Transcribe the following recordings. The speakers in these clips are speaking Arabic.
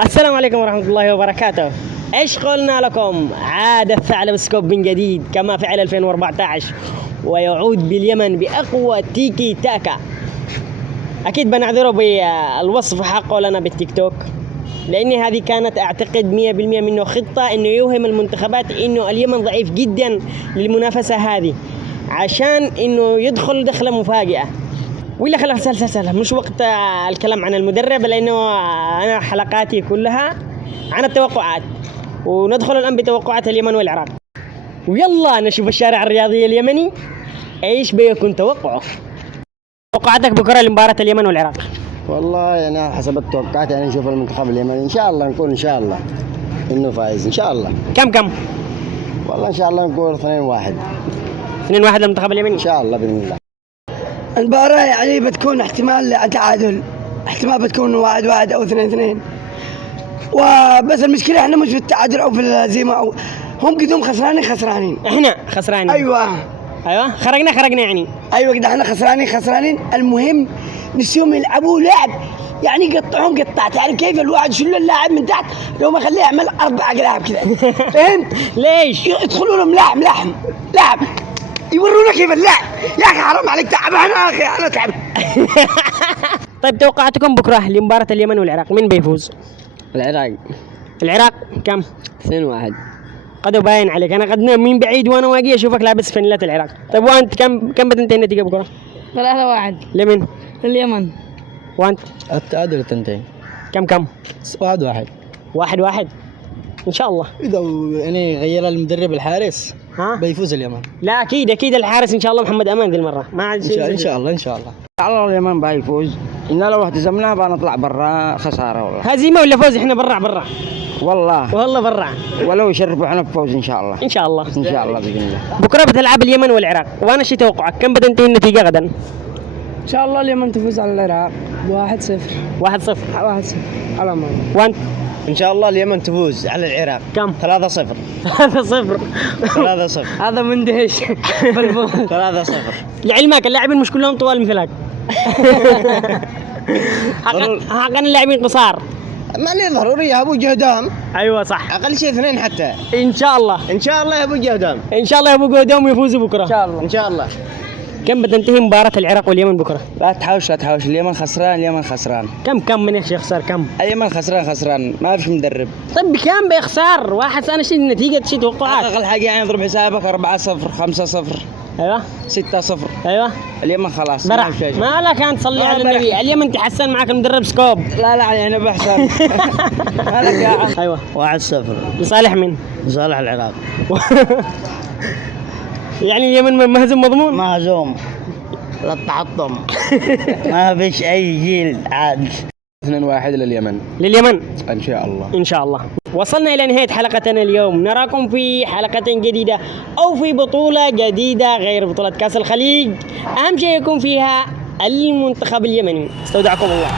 السلام عليكم ورحمة الله وبركاته. ايش قلنا لكم؟ عاد الثعلب سكوب من جديد كما فعل 2014 ويعود باليمن بأقوى تيكي تاكا. أكيد بنعذره بالوصف حقه لنا بالتيك توك، لأن هذه كانت أعتقد 100% منه خطة إنه يوهم المنتخبات إنه اليمن ضعيف جدا للمنافسة هذه، عشان إنه يدخل دخلة مفاجئة. ولا خلاص سهل مش وقت الكلام عن المدرب، لأنه أنا حلقاتي كلها عن التوقعات، وندخل الآن بتوقعات اليمن والعراق. ويلا نشوف الشارع الرياضي اليمني ايش بيكون توقعه. توقعاتك بكره لمباراة اليمن والعراق؟ والله أنا حسب التوقعات يعني نشوف المنتخب اليمني إن شاء الله نكون إن شاء الله إنه فايز إن شاء الله. كم؟ والله إن شاء الله نقول 2-1. 2-1 للمنتخب اليمني إن شاء الله بإذن الله. المباراة يعني بتكون احتمال تعادل، احتمال بتكون 1-1 أو 2-2. وبس المشكلة احنا مش في التعادل أو في الهزيمة، أو هم قدهم خسرانين. احنا خسرانين. أيوة خرجنا يعني. أيوة كده احنا خسرانين. المهم نسيهم يلعبوا لعب، يعني يقطعون قطعت، يعني كيف الواحد يشيل اللاعب من تحت لو ما خليه يعمل 4 لاعب كذا. فهمت؟ ليش؟ يدخلوا لهم لعب يورونا كيف اللعب. يا أخي حرام عليك، تعب أنا أخي، أنا تعب. طيب توقعاتكم بكره لمباراة اليمن والعراق، مين بيفوز؟ العراق كم؟ 2-1. قد باين عليك، انا قد من بعيد وانا واقي اشوفك لابس فانيلات العراق. طيب وانت كم بتنتهي النتيجة بكره؟ 3-1 لمن؟ اليمن. وانت؟ التعادل تنتهي. كم؟ 1-1. 1-1 ان شاء الله. إذا يعني غير المدرب الحارس بيفوز اليمن. لا اكيد الحارس ان شاء الله محمد امان ذي المره، ما عاد شيء. إن شاء الله اليمن بيفوز. إن لو اهتزمنا بنطلع برا خسارة والله. هزيمه ولا فوز؟ احنا برا والله برا، ولو يشرفوا احنا بفوز إن شاء الله. ان شاء الله بإذن الله. بكره بتلعب اليمن والعراق، وانا شي توقعك كم بتنتهي النتيجه غدا؟ إن شاء الله اليمن تفوز على العراق 1-0. 1-0 على ما. وانت؟ إن شاء الله اليمن تفوز على العراق. كم؟ 3-0. 3-0. هذا مندهش. 3-0. لعلمك اللاعبين مش كلهم طوال مثلك. حقا اللاعبين قصار. ما ضروري يا ابو جهدام. ايوه صح، اقل شيء 2 حتى. ان شاء الله يا ابو جهدام. ان شاء الله يا ابو جهدام يفوزوا بكره ان شاء الله. كم بتنتهي مباراة العراق واليمن بكره؟ لا تحاوش اليمن خسران. كم من ايش يخسر كم؟ اليمن خسران ما فيش مدرب. طيب بكم بيخسر؟ واحد انا شيء النتيجة شيء توقعات. اقل حاجه يعني اضرب حسابك 4-0 5-0 ايوه 6-0. ايوه اليمن خلاص برع. ما لك انت تصلي على النبي. اليمن تحسن معك المدرب سكوب. لا يعني بحسن. ما لك يا ايوه 1-0 لصالح من؟ لصالح العراق. يعني اليمن مهزوم مضمون؟ مهزوم للتحطم. ما فيش اي جيل عاد. 2-1 لليمن ان شاء الله. وصلنا إلى نهاية حلقتنا اليوم، نراكم في حلقة جديدة أو في بطولة جديدة غير بطولة كأس الخليج، أهم شيء يكون فيها المنتخب اليمني. استودعكم الله.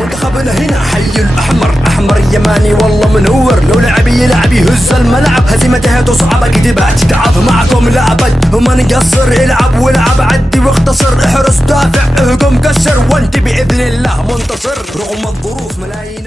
منتخبنا هنا حي الأحمر يماني والله منور، لو لعب يلعب يهز الملعب، هزيمته تصعب كذبات تتعب معكم لعبت وما نقصر، العب عدي واختصر، احرس دافع اهجم كسر، وانت بإذن الله منتصر رغم الظروف ملايين